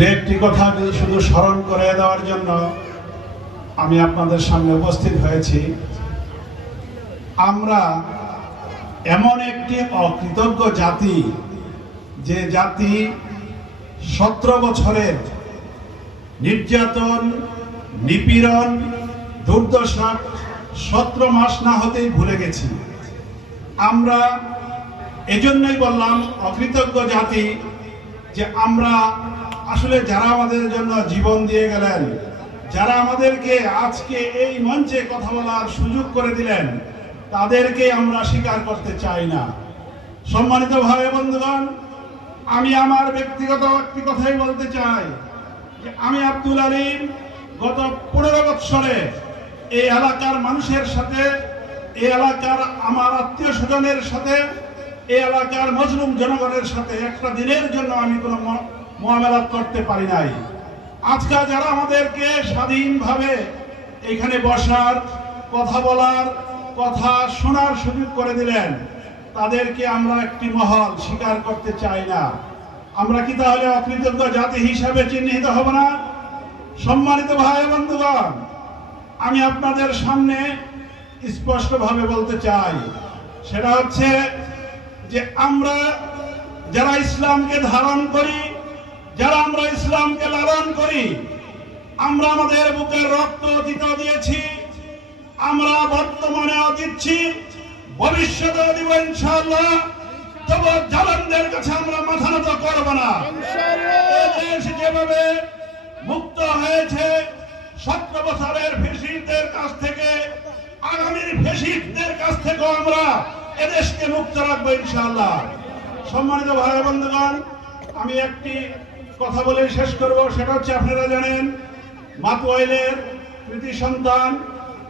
দু একটি কথা শুধু স্মরণ করে দেওয়ার জন্য আমি আপনাদের সামনে উপস্থিত হয়েছি। আমরা এমন একটি অকৃতজ্ঞ জাতি, যে জাতি 17 বছরের নির্যাতন, নিপীড়ন, দুর্দশা 17 মাস না হতেই ভুলে গেছি। আমরা এজন্যই বললাম অকৃতজ্ঞ জাতি, যে আমরা আসলে যারা আমাদের জন্য জীবন দিয়ে গেলেন, যারা আমাদেরকে আজকে এই মঞ্চে কথা বলার সুযোগ করে দিলেন, তাদেরকে আমরা স্বীকার করতে চাই না। সম্মানিত ভাই বন্ধুগণ, আমি আমার ব্যক্তিগত একটি কথাই বলতে চাই, যে আমি আব্দুল আলিম গত 15 বছরে এই এলাকার মানুষের সাথে, এই এলাকার আমার আত্মীয় স্বজনের সাথে, এই এলাকার মজলুম জনগণের সাথে একটা দিনের জন্য আমি কোনো মুআমালাত করতে পারি নাই। আজকে যারা আমাদেরকে স্বাধীনভাবে এখানে বসার, কথা বলার, কথা শোনার সুযোগ করে দিলেন, তাদেরকে আমরা একটি মহল স্বীকার করতে চাই না। আমরা কি তাহলে অকৃতজ্ঞ জাতি হিসাবে চিহ্নিত হব না? সম্মানিত ভাই বন্ধুগণ, আমি আপনাদের সামনে স্পষ্টভাবে বলতে চাই, সেটা হচ্ছে যে আমরা যারা ইসলামকে ধারণ করি, যারা আমরা ইসলামকে লালন করি, আমরা আমাদের বুকের রক্ত অতীতেও দিয়েছি, আমরা বর্তমানেও দিচ্ছি, ভবিষ্যতেও দিব ইনশাআল্লাহ। তবে জালেমদের কাছে আমরা মাথা নত করব না। এই দেশ যেভাবে মুক্ত হয়েছে 17 বছরের ফ্যাসিস্টদের কাছ থেকে, আগামীর ফ্যাসিস্টদের কাছ থেকেও আমরা এদেশকে মুক্ত রাখবো ইনশাআল্লাহ। সম্মানিত ভাই বন্ধুগণ, আমি একটি কথা বলে শেষ করব, সেটা হচ্ছে আপনারা জানেন মাতুয়াইলের কৃতি সন্তান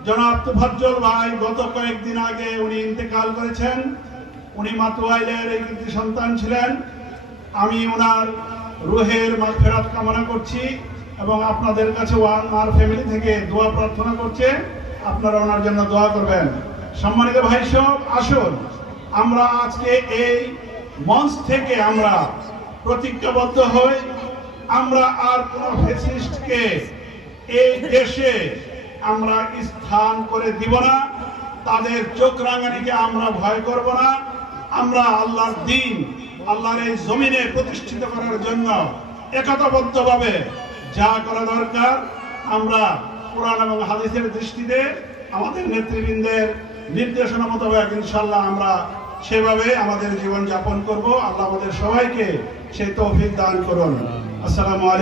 জনাব তোফাজ্জল ভাই গত কয়েকদিন আগে উনি ইন্তেকাল করেছেন। উনি মাতুয়াইলের এই কৃতি সন্তান ছিলেন। আমি ওনার রুহের মাগফিরাত কামনা করছি এবং আপনাদের কাছে ওনার ফ্যামিলি থেকে দোয়া প্রার্থনা করছে, আপনারা ওনার জন্য দোয়া করবেন। সম্মানিত ভাই সব, আসুন আমরা আজকে এই মঞ্চ থেকে আমরা প্রতিজ্ঞাবদ্ধ হই, আমরা আর কোন ফ্যাসিস্টকে এই দেশে আমরা স্থান করে দিব না, তাদের চোখ রাঙানিকে আমরা ভয় করব না। আমরা আল্লাহর দ্বীন, আল্লাহর এই জমিনে প্রতিষ্ঠিত করার জন্য একতাবদ্ধভাবে যা করা দরকার আমরা কোরআন এবং হাদিসের দৃষ্টিতে আমাদের নেতৃবৃন্দের নির্দেশনা মোতাবেক ইনশাআল্লাহ আমরা সেভাবে আমাদের জীবন যাপন করব। আল্লাহ আমাদের সবাইকে সেই তৌফিক দান করুন। আসসালামু আলাইকুম।